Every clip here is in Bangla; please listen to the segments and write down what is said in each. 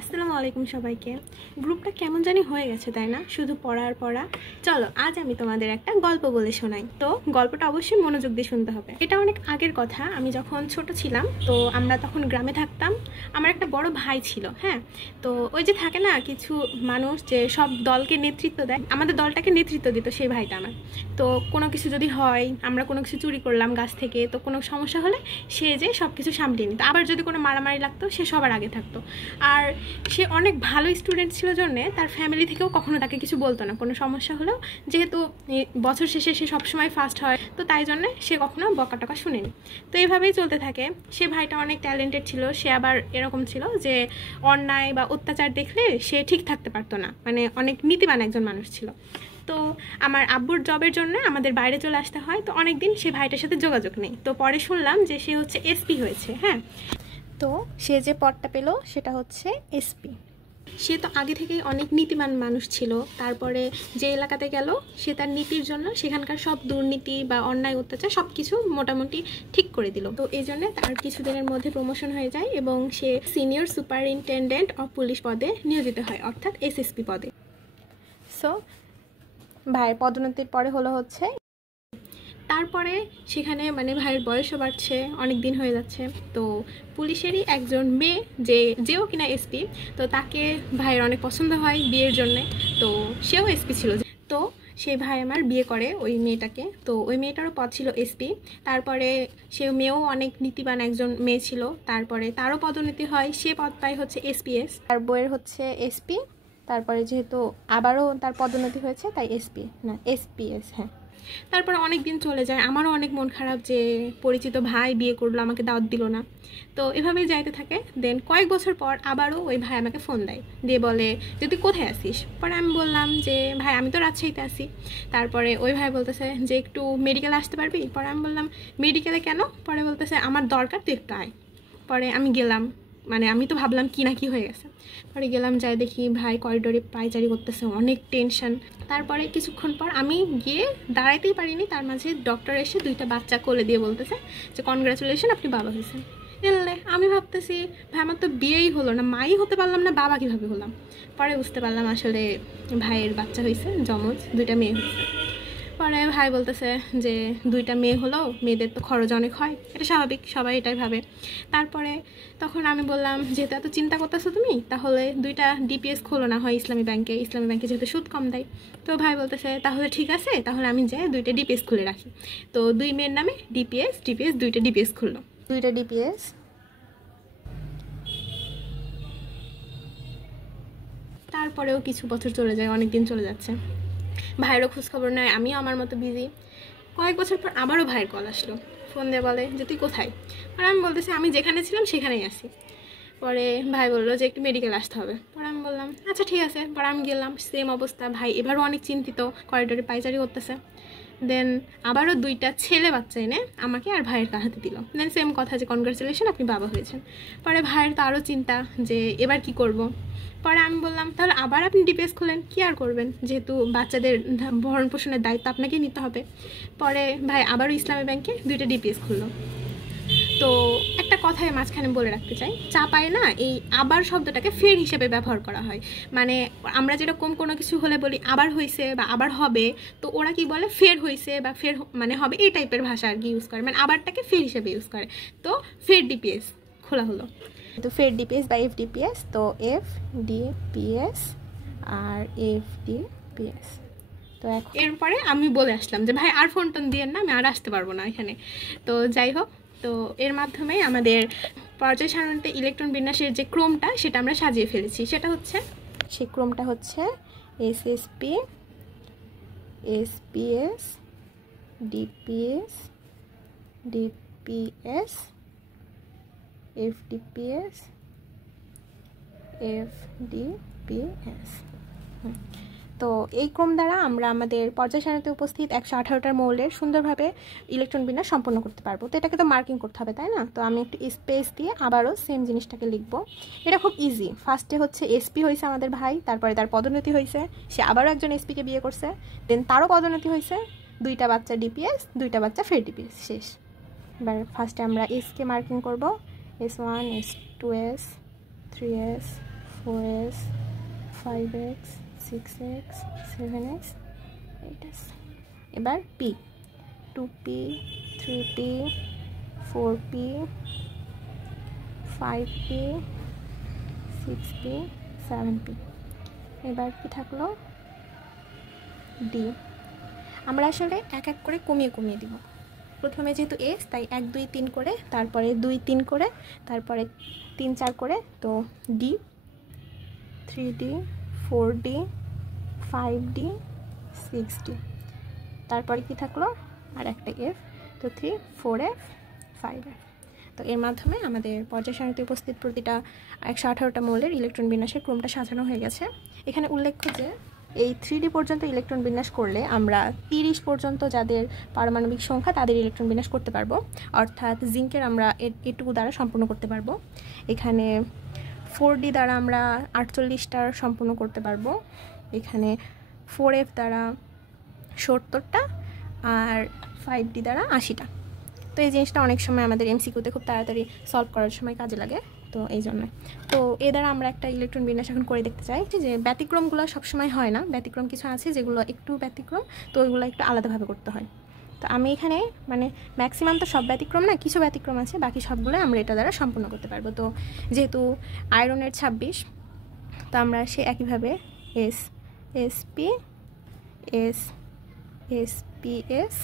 আসসালামু আলাইকুম সবাইকে। গ্রুপটা কেমন জানি হয়ে গেছে তাই না, শুধু পড়ার পড়া। চলো আজ আমি তোমাদের একটা গল্প বলে শোনাই। তো গল্পটা অবশ্যই মনোযোগ দিয়ে শুনতে হবে। এটা অনেক আগের কথা, আমি যখন ছোট ছিলাম তো আমরা তখন গ্রামে থাকতাম। আমার একটা বড় ভাই ছিল। হ্যাঁ, তো ওই যে থাকে না কিছু মানুষ যে সব দলকে নেতৃত্ব দেয়, আমাদের দলটাকে নেতৃত্ব দিত সেই ভাইটা আমার। তো কোনো কিছু যদি হয়, আমরা কোনো কিছু চুরি করলাম গাছ থেকে, তো কোনো সমস্যা হলে সে যে সব কিছু সামলিয়ে নিত। আবার যদি কোনো মারামারি লাগতো সে সবার আগে থাকতো। আর সে অনেক ভালো স্টুডেন্ট ছিল জন্যে তার ফ্যামিলি থেকেও কখনো তাকে কিছু বলতো না কোনো সমস্যা হলেও, যেহেতু বছর শেষে সে সবসময় ফার্স্ট হয়, তো তাই জন্যে সে কখনো বকা টকা শুনেনি। তো এইভাবেই চলতে থাকে। সে ভাইটা অনেক ট্যালেন্টেড ছিল। সে আবার এরকম ছিল যে অন্যায় বা অত্যাচার দেখলে সে ঠিক থাকতে পারতো না, মানে অনেক নীতিবান একজন মানুষ ছিল। তো আমার আব্বুর জবের জন্য আমাদের বাইরে চলে আসতে হয়, তো অনেকদিন সে ভাইটার সাথে যোগাযোগ নেই। তো পরে শুনলাম যে সে হচ্ছে এসপি হয়েছে। হ্যাঁ, তো সে যে পদটা পেল সেটা হচ্ছে এসপি। সে তো আগে থেকেই অনেক নীতিমান মানুষ ছিল। তারপরে যে এলাকাতে গেল সে তার নীতির জন্য সেখানকার সব দুর্নীতি বা অন্যায় অত্যাচার সব কিছু মোটামুটি ঠিক করে দিল। তো এই জন্য তার কিছুদিনের মধ্যে প্রমোশন হয়ে যায় এবং সে সিনিয়র সুপারিনটেন্ডেন্ট অফ পুলিশ পদে নিয়োজিত হয়, অর্থাৎ এসএসপি পদে। সো ভাইয়ের পদোন্নতির পরে হলো হচ্ছে, তারপরে সেখানে মানে ভাইয়ের বয়সও বাড়ছে, অনেক দিন হয়ে যাচ্ছে। তো পুলিশেরই একজন মেয়ে যেও কিনা এসপি, তো তাকে ভাইয়ের অনেক পছন্দ হয় বিয়ের জন্যে। তো সেও এসপি ছিল। তো সেই ভাই আমার বিয়ে করে ওই মেয়েটাকে। তো ওই মেয়েটারও পদ ছিল এসপি। তারপরে সে মেয়েও অনেক নীতিবান একজন মেয়ে ছিল। তারপরে তারও পদোন্নতি হয়, সে পদ পায় হচ্ছে এসপিএস। তার বইয়ের হচ্ছে এসপি। তারপরে যেহেতু আবারও তার পদোন্নতি হয়েছে তাই এসপি না এসপিএস। হ্যাঁ, তারপরে অনেক দিন চলে যায়। আমারও অনেক মন খারাপ যে পরিচিত ভাই বিয়ে করলো, আমাকে দাওয়াত দিল না। তো এভাবেই যাইতে থাকে। দেন কয়েক বছর পর আবারও ওই ভাই আমাকে ফোন দেয়, দিয়ে বলে যে তুই কোথায় আসিস। পরে আমি বললাম যে ভাই আমি তো রাজশাহীতে আসি। তারপরে ওই ভাই বলতেছে যে একটু মেডিকেলে আসতে পারবি। পরে আমি বললাম মেডিকেলে কেন। পরে বলতেছে আমার দরকার, তুই একটু আয়। পরে আমি গেলাম, মানে আমি তো ভাবলাম কি না কি হয়ে গেছে। পরে গেলাম, যাই দেখি ভাই করিডোরে পায়চারি করতেছে, অনেক টেনশন। তারপরে কিছুক্ষণ পর আমি গিয়ে দাঁড়াইতেই পারিনি, তার মাঝে ডক্টর এসে দুইটা বাচ্চা কোলে দিয়ে বলতেছে যে কনগ্রাচুলেশন, আপনি বাবা হয়েছেন। এলে আমি ভাবতেছি ভাই আমার তো বিয়েই হলো না, মাই হতে পারলাম না, বাবা কীভাবে হলাম। পরে বুঝতে পারলাম আসলে ভাইয়ের বাচ্চা হয়েছে, জমজ দুইটা মেয়ে হয়েছে। পরে ভাই বলতেছে যে দুইটা মেয়ে হলো, মেয়েদের তো খরচ অনেক হয়, এটা স্বাভাবিক, সবাই এটাই ভাবে। তারপরে তখন আমি বললাম যেহেতু এত চিন্তা করতেছো তুমি, তাহলে দুইটা ডিপিএস খোলো না হয় ইসলামী ব্যাংকে যেহেতু সুদ কম দেয়। তো ভাই বলতেছে তাহলে ঠিক আছে, তাহলে আমি যাই দুইটা ডিপিএস খুলে রাখি। তো দুই মেয়ের নামে ডিপিএস দুইটা ডিপিএস খুললো, দুইটা ডিপিএস। তারপরেও কিছু বছর চলে যায়, অনেক দিন চলে যাচ্ছে, ভাইয়েরও খোঁজখবর নেয়, আমিও আমার মতো বিজি। কয়েক বছর পর আবারও ভাইয়ের কল আসলো, ফোন দিয়ে বলে যে তুই কোথায়। আর আমি বলতেছি আমি যেখানে ছিলাম সেখানেই আসি। পরে ভাই বললো যে একটু মেডিকেল আসতে হবে। পরে আমি বললাম আচ্ছা ঠিক আছে। পরে আমি গেলাম, সেম অবস্থা, ভাই এবারও অনেক চিন্তিত, করিডোরে পায়চারি করতেছে। দেন আবারও দুইটা ছেলে বাচ্চা এনে আমাকে আর ভাইয়ের হাতে দিল। দেন সেম কথা যে কনগ্রাচুলেশন, আপনি বাবা হয়েছেন। পরে ভাইয়ের তো আরও চিন্তা যে এবার কি করব। পরে আমি বললাম তাহলে আবার আপনি ডিপিএস খুলেন, কী আর করবেন, যেহেতু বাচ্চাদের ভরণ পোষণের দায়িত্ব আপনাকেই নিতে হবে। পরে ভাই আবারও ইসলামী ব্যাংকে দুইটা ডিপিএস খুললো। তো একটা কথায় মাঝখানে বলে রাখতে চাই, চাপায় না এই আবার শব্দটাকে ফের হিসেবে ব্যবহার করা হয়। মানে আমরা যেরকম কোনো কিছু হলে বলি আবার হয়েছে বা আবার হবে, তো ওরা কি বলে ফের হয়েছে বা ফের মানে হবে, এই টাইপের ভাষা আর কি ইউজ করে, মানে আবারটাকে ফের হিসেবে ইউজ করে। তো ফের ডিপিএস খোলা হলো, তো ফের ডিপিএস বা এফডিপিএস। তো এফডিপিএস আর এফডিপিএস। তো এখন এরপরে আমি বলে আসলাম যে ভাই আর ফোন টোন দিয়ে না, আমি আর আসতে পারবো না এখানে। তো যাই হোক, তো এর মাধ্যমে আমাদের পর্যায় সারণীতে ইলেকট্রন বিন্যাসের যে ক্রমটা সেটা আমরা সাজিয়ে ফেলেছি। সেটা হচ্ছে, সেই ক্রমটা হচ্ছে SSP, SPS, DPS, DPS, FDPS, FDPS. তো এই ক্রম দ্বারা আমরা আমাদের পর্যায় সারণীতে উপস্থিত 118টার মৌলের সুন্দরভাবে ইলেকট্রন বিন্যাস সম্পন্ন করতে পারবো। তো এটাকে তো মার্কিং করতে হবে তাই না। তো আমি একটু স্পেস দিয়ে আবারও সেম জিনিসটাকে লিখব। এটা খুব ইজি। ফার্স্টে হচ্ছে এসপি হয়েছে আমাদের ভাই, তারপরে তার পদোন্নতি হয়েছে, সে আবারও একজন এসপিকে বিয়ে করছে, দেন তারও পদোন্নতি হয়েছে, দুইটা বাচ্চা ডিপিএস, দুইটা বাচ্চা ফের ডিপিএস, শেষ। এবার ফার্স্টে আমরা এসকে মার্কিং করব, S1, S2, S3, S4, 4s 5x 6x 7x 8s। এবার p 2p 3p 4p 5p 6p 7p। এবার কি থাকলো d। আমরা আসলে এক এক করে কমিয়ে কমিয়ে দিব। প্রথমে যেহেতু এস তাই 1 2 3 করে, তারপরে 2 3 করে, তারপরে 3 4 করে, তো D 3d 4d 5d 6d। তারপরে কি থাকলো আর একটা এফ, তো 3 4f 5f। তো এর মাধ্যমে আমাদের পর্যায় সারণীতে উপস্থিত প্রতিটা 118টা মৌলের ইলেকট্রন বিন্যাসের ক্রমটা সাজানো হয়ে গেছে। এখানে উল্লেখ্য যে এই 3D পর্যন্ত ইলেকট্রন বিন্যাস করলে আমরা 30 পর্যন্ত যাদের পারমাণবিক সংখ্যা তাদের ইলেকট্রন বিন্যাস করতে পারবো, অর্থাৎ জিঙ্কের আমরা এটুকু দ্বারা সম্পূর্ণ করতে পারবো। এখানে 4D দ্বারা আমরা 48টার সম্পূর্ণ করতে পারবো, এখানে 4F দ্বারা 70টা, আর 5D দ্বারা 80টা। তো এই জিনিসটা অনেক সময় আমাদের এমসিকিউতে খুব তাড়াতাড়ি সলভ করার সময় কাজে লাগে, তো এই জন্য। তো এ দ্বারা আমরা একটা ইলেকট্রন বিন্যাস এখন করে দেখতে চাই যে ব্যতিক্রমগুলো সবসময় হয় না, ব্যতিক্রম কিছু আছে যেগুলো একটু ব্যতিক্রম, তো ওইগুলো একটু আলাদাভাবে করতে হয়। তো আমি এখানে মানে ম্যাক্সিমাম তো সব ব্যতিক্রম না, কিছু ব্যতিক্রম আছে, বাকি সবগুলো আমরা এটা দ্বারা সম্পূর্ণ করতে পারবো। তো যেহেতু আয়রনের 26, তো আমরা সে একইভাবে S SP S SPS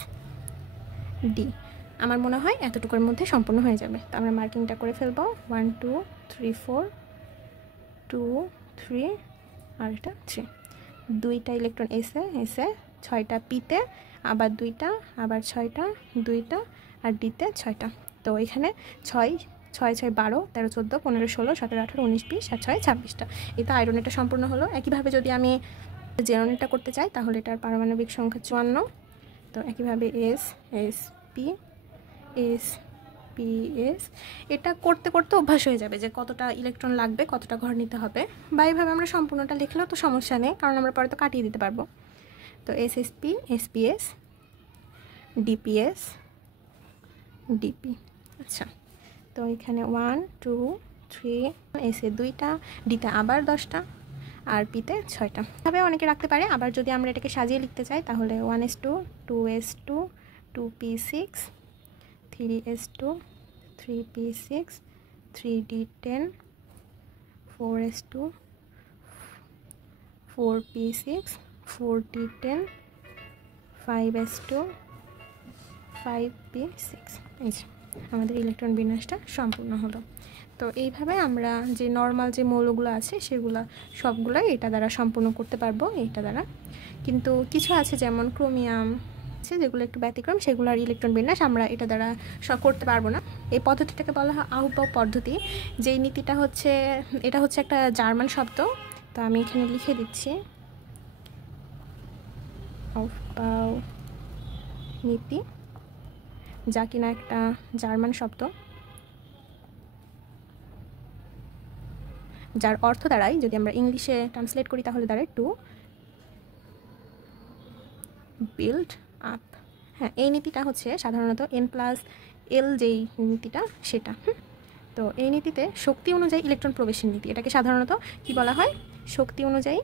D আমার মনে হয় এতটুকুর মধ্যে সম্পূর্ণ হয়ে যাবে। তো আমরা মার্কিংটা করে ফেলবো 1 2 3 4 2 3 আর এটা 3। 2টা ইলেকট্রন এসে এসে 6টা পিতে, আবার 2টা, আবার 6টা, 2টা, আর ডিতে 6টা। তো এখানে 6 6 6 12 13 14 15 16 17 18 19 20 আর 6 26টা। এটা আয়রনেরটা সম্পূর্ণ হলো। একইভাবে যদি আমি জেরনেরটা করতে চাই তাহলে এটার পারমাণবিক সংখ্যা 54। তো একইভাবে S S P S P S, এটা করতে করতে অভ্যাস হয়ে যাবে যে কতটা ইলেকট্রন লাগবে, কতটা ঘর নিতে হবে, বা এইভাবে আমরা সম্পূর্ণটা লিখলেও তো সমস্যা নেই, কারণ আমরা পরে তো কাটিয়ে দিতে পারবো। তো এসএসপি এসপিএস ডিপিএস ডিপি। আচ্ছা, তো এখানে 1 2 3 এসে 2টা, ডিতে আবার 10টা, আর পিতে 6টা। তবে অনেকে রাখতে পারে। আবার যদি আমরা এটাকে সাজিয়ে লিখতে চাই তাহলে 1s2 2s2 2p6 3s2 3p6 3d10 4s2 4p6 4d10 5s2 5p6। এই যে আমাদের ইলেকট্রন বিন্যাসটা সম্পূর্ণ হলো। তো এইভাবে আমরা যে নর্মাল যে মৌলগুলো আছে সেগুলো সবগুলোই এটা দ্বারা সম্পূর্ণ করতে পারবো এটা দ্বারা। কিন্তু কিছু আছে যেমন ক্রোমিয়াম আছে যেগুলো একটু ব্যতিক্রম, সেগুলোর ইলেকট্রন বিন্যাস আমরা এটা দ্বারা করতে পারবো না। এই পদ্ধতিটাকে বলা হয় আউফবাউ পদ্ধতি। যেই নীতিটা হচ্ছে, এটা হচ্ছে একটা জার্মান শব্দ, তো আমি এখানে লিখে দিচ্ছি আউফবাউ নীতি, যা কিনা একটা জার্মান শব্দ, যার অর্থ দাঁড়ায় যদি আমরা ইংলিশে ট্রান্সলেট করি তাহলে দাঁড়ায় টু বিল্ড আপ। হ্যাঁ, এই নীতিটা হচ্ছে সাধারণত n+l যেই নীতিটা সেটা। তো এই নীতিতে শক্তি অনুযায়ী ইলেকট্রন প্রবেশের নীতি, এটাকে সাধারণত কি বলা হয়, শক্তি অনুযায়ী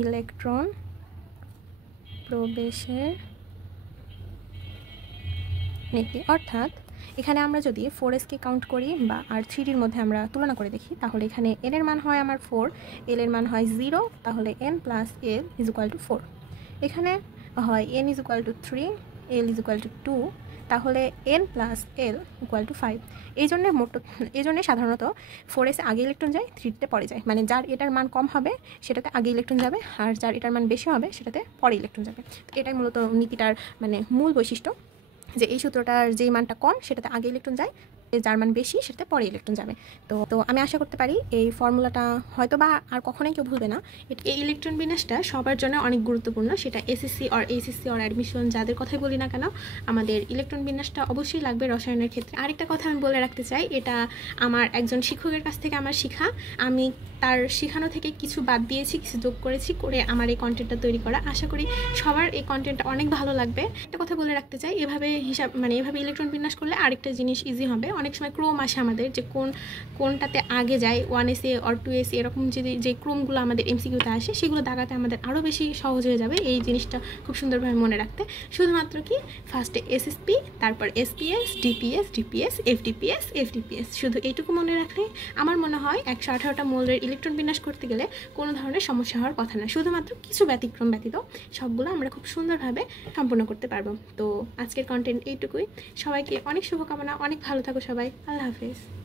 ইলেকট্রন প্রবেশের নীতি। অর্থাৎ এখানে আমরা যদি 4s কে কাউন্ট করি বা আর 3dর মধ্যে আমরা তুলনা করে দেখি তাহলে এখানে n এর মান হয় আমার 4, l এর মান হয় 0, তাহলে n + l = 4। এখানে হয় n = 3, l = 2, তাহলে n + l = 5। এই জন্য সাধারণত 4s আগে ইলেকট্রন যায়, 3dতে পরে যায়, মানে যার এটার মান কম হবে সেটাতে আগে ইলেকট্রন যাবে, আর যার এটার মান বেশি হবে সেটাতে পরে ইলেকট্রন যাবে। এটাই মূলত নীতিটার মানে মূল বৈশিষ্ট্য, যে এই সূত্রটার যেই মানটা কম সেটাতে আগে ইলেকট্রন যায়, যার মান বেশি সেটাতে পরে ইলেকট্রন যাবে। তো তো আমি আশা করতে পারি এই ফর্মুলাটা হয়তো বা আর কখনোই কেউ ভুলবে না। এই ইলেকট্রন বিন্যাসটা সবার জন্য অনেক গুরুত্বপূর্ণ, সেটা SSC or HSC or admission যাদের কথাই বলি না কেন, আমাদের ইলেকট্রন বিন্যাসটা অবশ্যই লাগবে রসায়নের ক্ষেত্রে। আরেকটা কথা আমি বলে রাখতে চাই, এটা আমার একজন শিক্ষকের কাছ থেকে আমার শেখা। আমি তার শেখানো থেকে কিছু বাদ দিয়েছি, কিছু যোগ করেছি, করে আমার এই কন্টেন্টটা তৈরি করা। আশা করি সবার এই কন্টেন্টটা অনেক ভালো লাগবে। একটা কথা বলে রাখতে চাই, এভাবে এভাবে ইলেকট্রন বিন্যাস করলে আরেকটা জিনিস ইজি হবে। অনেক সময় ক্রম আসে আমাদের, যে কোনটাতে আগে যায় 1s অর 2s, এরকম যে ক্রমগুলো আমাদের এমসিকিউতে আসে সেগুলো দাগাতে আমাদের আরও বেশি সহজ হয়ে যাবে এই জিনিসটা খুব সুন্দরভাবে মনে রাখতে। শুধুমাত্র কি ফার্স্টে এসএসপি, তারপর এসপিএস, ডিপিএস, এফডিপিএস, শুধু এইটুকু মনে রাখলে আমার মনে হয় 118টা মোলের ইলেকট্রন বিন্যাস করতে গেলে কোনো ধরনের সমস্যা হওয়ার কথা না। শুধুমাত্র কিছু ব্যতিক্রম ব্যতীত সবগুলো আমরা খুব সুন্দরভাবে সম্পূর্ণ করতে পারবো। তো আজকের কন্টেন্ট এইটুকুই। সবাইকে অনেক শুভকামনা, অনেক ভালো থাকো সবাই। আল্লাহ হাফেজ।